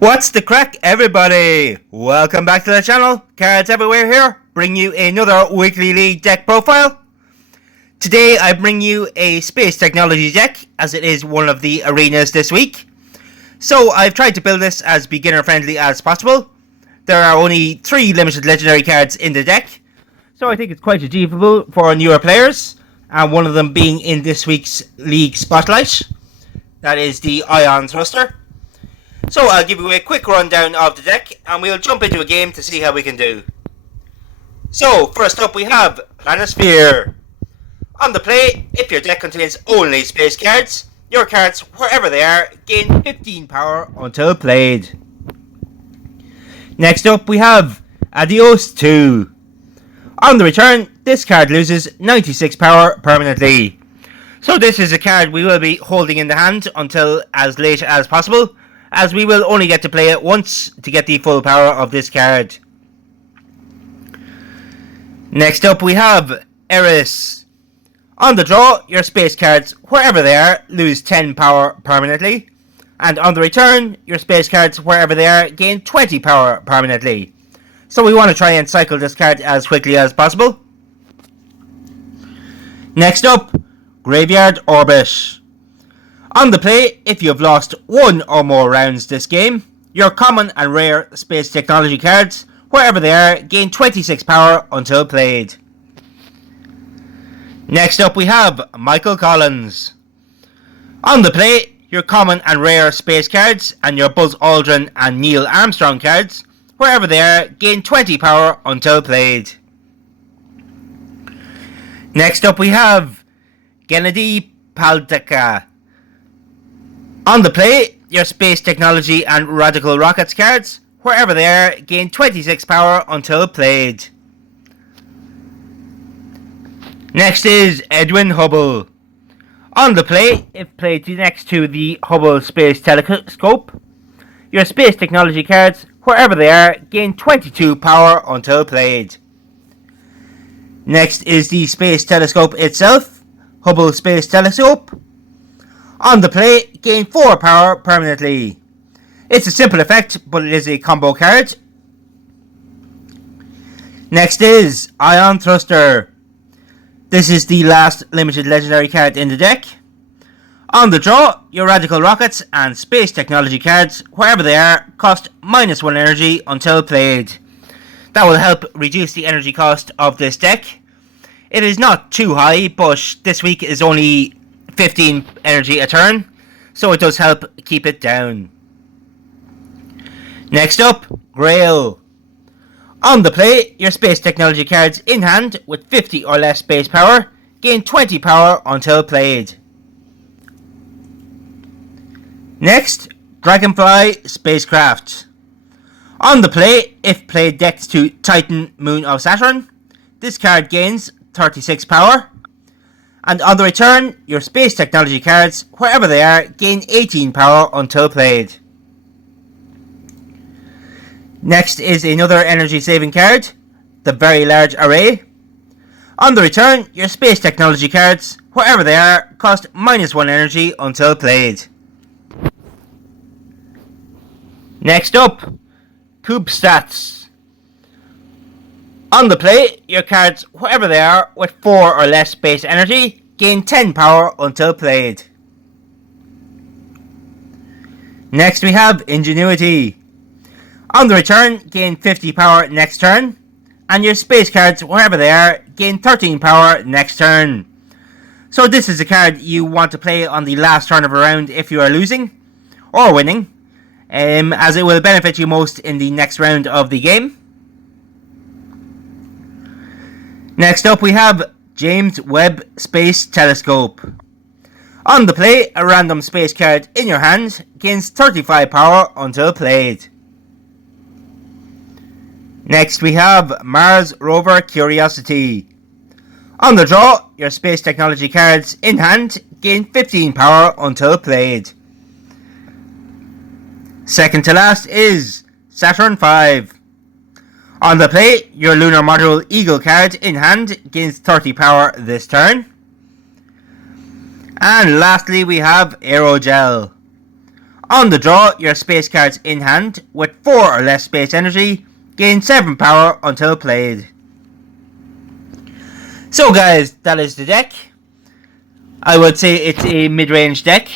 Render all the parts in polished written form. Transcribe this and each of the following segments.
What's the crack, everybody? Welcome back to the channel. Cards Everywhere here, bring you another weekly league deck profile. Today I bring you a space technology deck, as it is one of the arenas this week. So I've tried to build this as beginner friendly as possible. There are only 3 limited legendary cards in the deck, so I think it's quite achievable for newer players, and one of them being in this week's league spotlight. That is the Ion Thruster. So I'll give you a quick rundown of the deck, and we'll jump into a game to see how we can do. So first up we have Planisphere. On the play, if your deck contains only space cards, your cards, wherever they are, gain 15 power until played. Next up we have Adios 2. On the return, this card loses 96 power permanently. So this is a card we will be holding in the hand until as late as possible, as we will only get to play it once to get the full power of this card. Next up we have Eris. On the draw, your space cards, wherever they are, lose 10 power permanently. And on the return, your space cards, wherever they are, gain 20 power permanently. So we want to try and cycle this card as quickly as possible. Next up, Graveyard Orbit. On the play, if you have lost 1 or more rounds this game, your common and rare space technology cards, wherever they are, gain 26 power until played. Next up we have Michael Collins. On the play, your common and rare space cards and your Buzz Aldrin and Neil Armstrong cards, wherever they are, gain 20 power until played. Next up we have Gennady Paldeka. On the play, your space technology and radical rockets cards, wherever they are, gain 26 power until played. Next is Edwin Hubble. On the play, if played next to the Hubble Space Telescope, your space technology cards, wherever they are, gain 22 power until played. Next is the Space Telescope itself, Hubble Space Telescope. On the play, gain 4 power permanently. It's a simple effect, but it is a combo card. Next is Ion Thruster. This is the last limited legendary card in the deck. On the draw, your radical rockets and space technology cards, wherever they are, cost -1 energy until played. That will help reduce the energy cost of this deck. It is not too high, but this week is only 15 energy a turn, so it does help keep it down. Next up, Grail. On the play, your space technology cards in hand with 50 or less space power gain 20 power until played. Next, Dragonfly Spacecraft. On the play, if played next to Titan Moon of Saturn, this card gains 36 power. And on the return, your space technology cards, wherever they are, gain 18 power until played. Next is another energy saving card, the Very Large Array. On the return, your space technology cards, wherever they are, cost -1 energy until played. Next up, Cube Stats. On the play, your cards, wherever they are, with 4 or less space energy, gain 10 power until played. Next we have Ingenuity. On the return, gain 50 power next turn, and your space cards, wherever they are, gain 13 power next turn. So this is a card you want to play on the last turn of a round if you are losing, or winning, as it will benefit you most in the next round of the game. Next up we have James Webb Space Telescope. On the play, a random space card in your hand gains 35 power until played. Next we have Mars Rover Curiosity. On the draw, your space technology cards in hand gain 15 power until played. Second to last is Saturn V. On the play, your Lunar Module Eagle card in hand gains 30 power this turn. And lastly we have Aerogel. On the draw, your space cards in hand with 4 or less space energy gain 7 power until played. So guys, that is the deck. I would say it's a mid-range deck.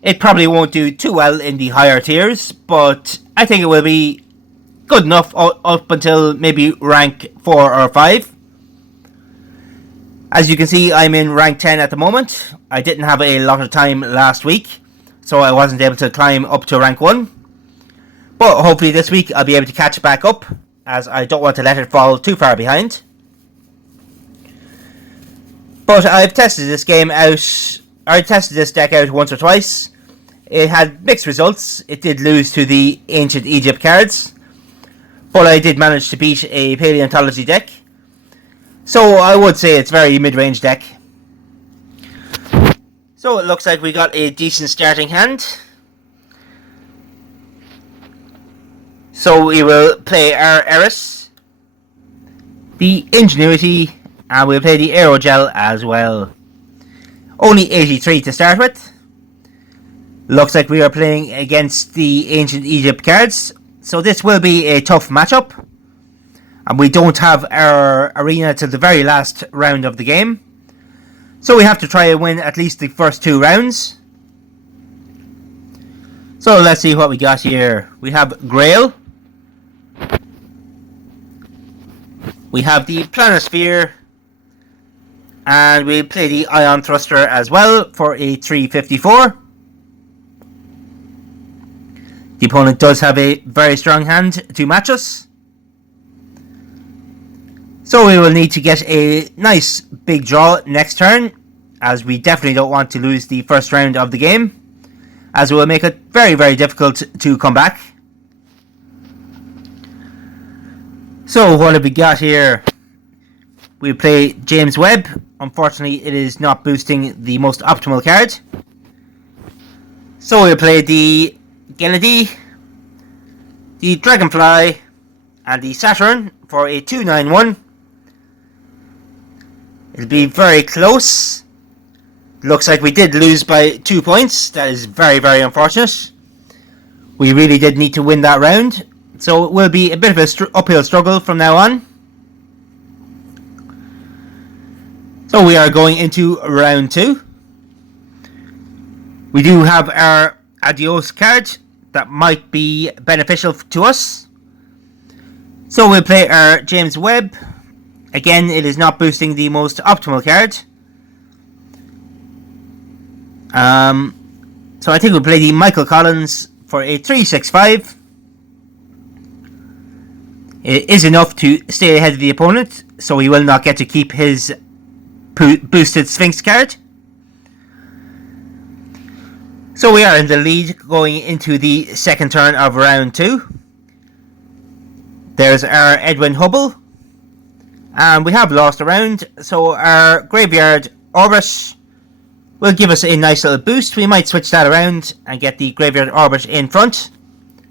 It probably won't do too well in the higher tiers, but I think it will be good enough up until maybe rank 4 or 5. As you can see, I'm in rank 10 at the moment. I didn't have a lot of time last week, so I wasn't able to climb up to rank 1. But hopefully this week I'll be able to catch back up, as I don't want to let it fall too far behind. But I've tested this game out. I tested this deck out once or twice. It had mixed results. It did lose to the Ancient Egypt cards, but I did manage to beat a Paleontology deck. So I would say it's a very mid-range deck. So it looks like we got a decent starting hand. So we will play our Eris, the Ingenuity, and we'll play the Aerogel as well. Only 83 to start with. Looks like we are playing against the Ancient Egypt cards, so this will be a tough matchup. And we don't have our arena till the very last round of the game, so we have to try and win at least the first 2 rounds. So let's see what we got here. We have Grail. We have the Planisphere. And we play the Ion Thruster as well for a 354. The opponent does have a very strong hand to match us. So we will need to get a nice big draw next turn, as we definitely don't want to lose the first round of the game, as it will make it very, very difficult to come back. So what have we got here? We play James Webb. Unfortunately, it is not boosting the most optimal card. So we'll play the Gennady, the Dragonfly, and the Saturn for a 291. It'll be very close. Looks like we did lose by 2 points. That is very, very unfortunate. We really did need to win that round. So it will be a bit of an uphill struggle from now on. So we are going into round 2. We do have our Adios card that might be beneficial to us. So we'll play our James Webb. Again, it is not boosting the most optimal card. So I think we'll play the Michael Collins for a 365. It is enough to stay ahead of the opponent, so he will not get to keep his boosted Sphinx card. So we are in the lead going into the second turn of round 2. There's our Edwin Hubble. And we have lost a round, so our Graveyard Orbit will give us a nice little boost. We might switch that around and get the Graveyard Orbit in front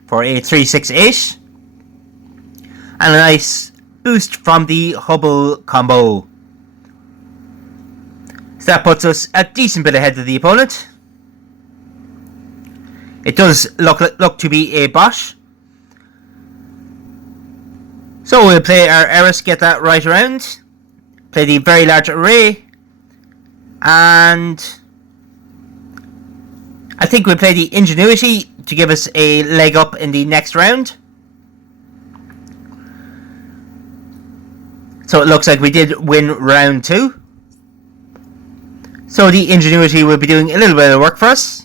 for a 368. And a nice boost from the Hubble combo. So that puts us a decent bit ahead of the opponent. It does look to be a bot. So we'll play our Eris, get that right around. Play the very large array. And I think we'll play the Ingenuity to give us a leg up in the next round. So it looks like we did win round 2. So the Ingenuity will be doing a little bit of work for us.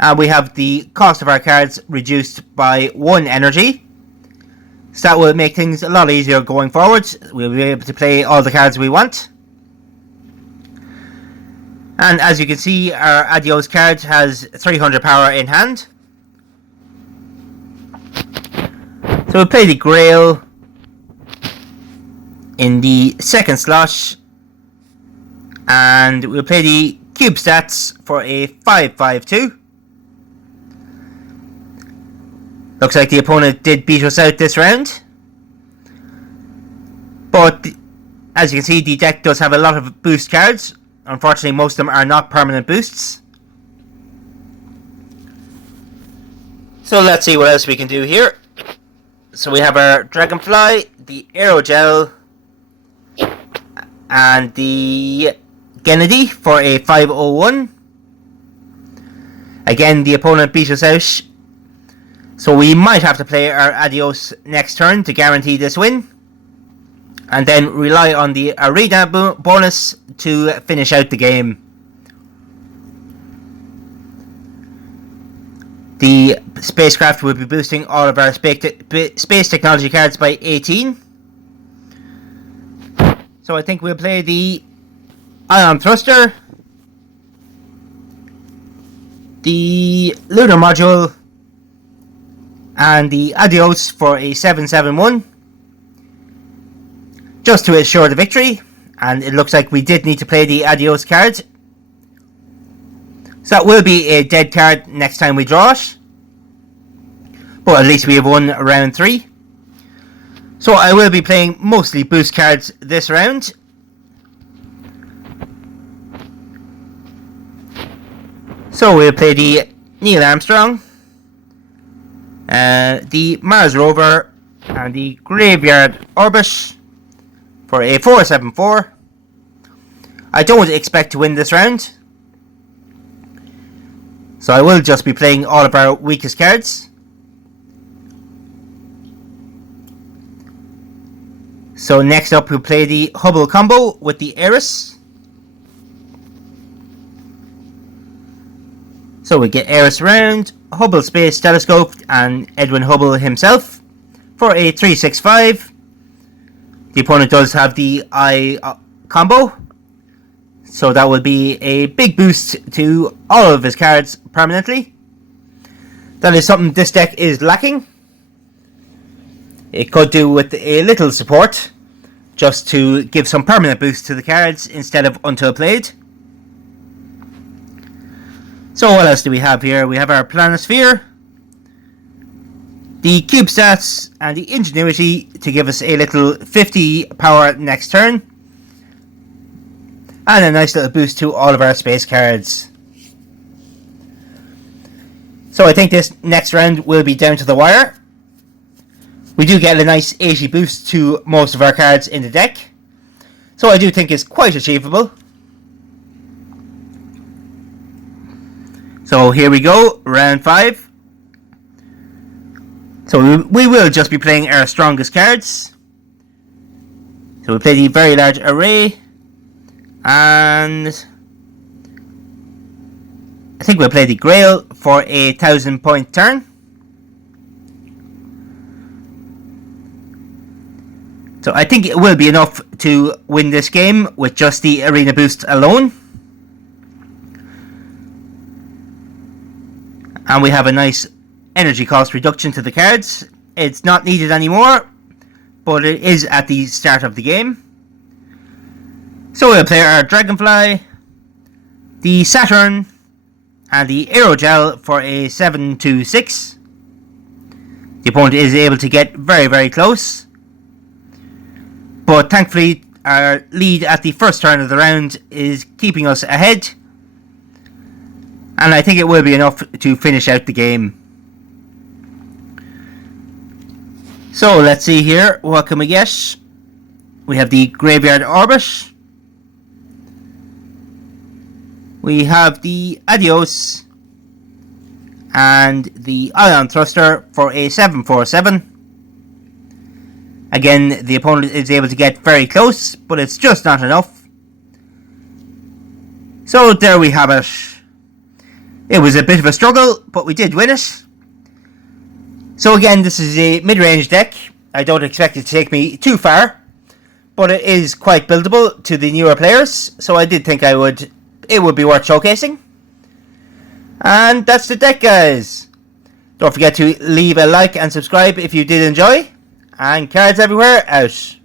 And we have the cost of our cards reduced by 1 energy. So that will make things a lot easier going forward. We'll be able to play all the cards we want. And as you can see, our Adios card has 300 power in hand. So we'll play the Grail in the second slot. And we'll play the Cube Stats for a 552. Looks like the opponent did beat us out this round. But as you can see, the deck does have a lot of boost cards. Unfortunately, most of them are not permanent boosts. So let's see what else we can do here. So we have our Dragonfly, the Aerogel, and the Gennady for a 501. Again, the opponent beat us out, so we might have to play our Adios next turn to guarantee this win, and then rely on the Arena bonus to finish out the game. The spacecraft will be boosting all of our space technology cards by 18. So I think we'll play the Ion Thruster, the Lunar Module, and the Adios for a 771. Just to assure the victory. And it looks like we did need to play the Adios card. So that will be a dead card next time we draw it. But at least we have won round 3. So I will be playing mostly boost cards this round. So we'll play the Neil Armstrong, the Mars Rover, and the Graveyard Orbit for a 474. I don't expect to win this round, so I will just be playing all of our weakest cards. So next up we'll play the Hubble combo with the Eris. So we get Eris round, Hubble Space Telescope, and Edwin Hubble himself for a 365. The opponent does have the I combo, so that will be a big boost to all of his cards permanently. That is something this deck is lacking. It could do with a little support, just to give some permanent boost to the cards instead of until played. So what else do we have here? We have our Planisphere, the Cube Stats, and the Ingenuity to give us a little 50 power next turn. And a nice little boost to all of our space cards. So I think this next round will be down to the wire. We do get a nice 80 boost to most of our cards in the deck, so I do think it's quite achievable. So here we go, round 5. So we will just be playing our strongest cards. So we'll play the Very Large Array, and I think we'll play the Grail for a 1000 point turn. So I think it will be enough to win this game with just the Arena boost alone. And we have a nice energy cost reduction to the cards. It's not needed anymore, but it is at the start of the game. So we'll play our Dragonfly, the Saturn, and the Aerogel for a 726. The opponent is able to get very, very close, but thankfully our lead at the first turn of the round is keeping us ahead, and I think it will be enough to finish out the game. So let's see here, what can we get? We have the Graveyard Orbit, we have the Adios, and the Ion Thruster for a 747. Again, the opponent is able to get very close, but it's just not enough. So there we have it. It was a bit of a struggle, but we did win it. So again, this is a mid-range deck. I don't expect it to take me too far, but it is quite buildable to the newer players, so I did think it would be worth showcasing. And that's the deck, guys. Don't forget to leave a like and subscribe if you did enjoy. And Cards Everywhere out.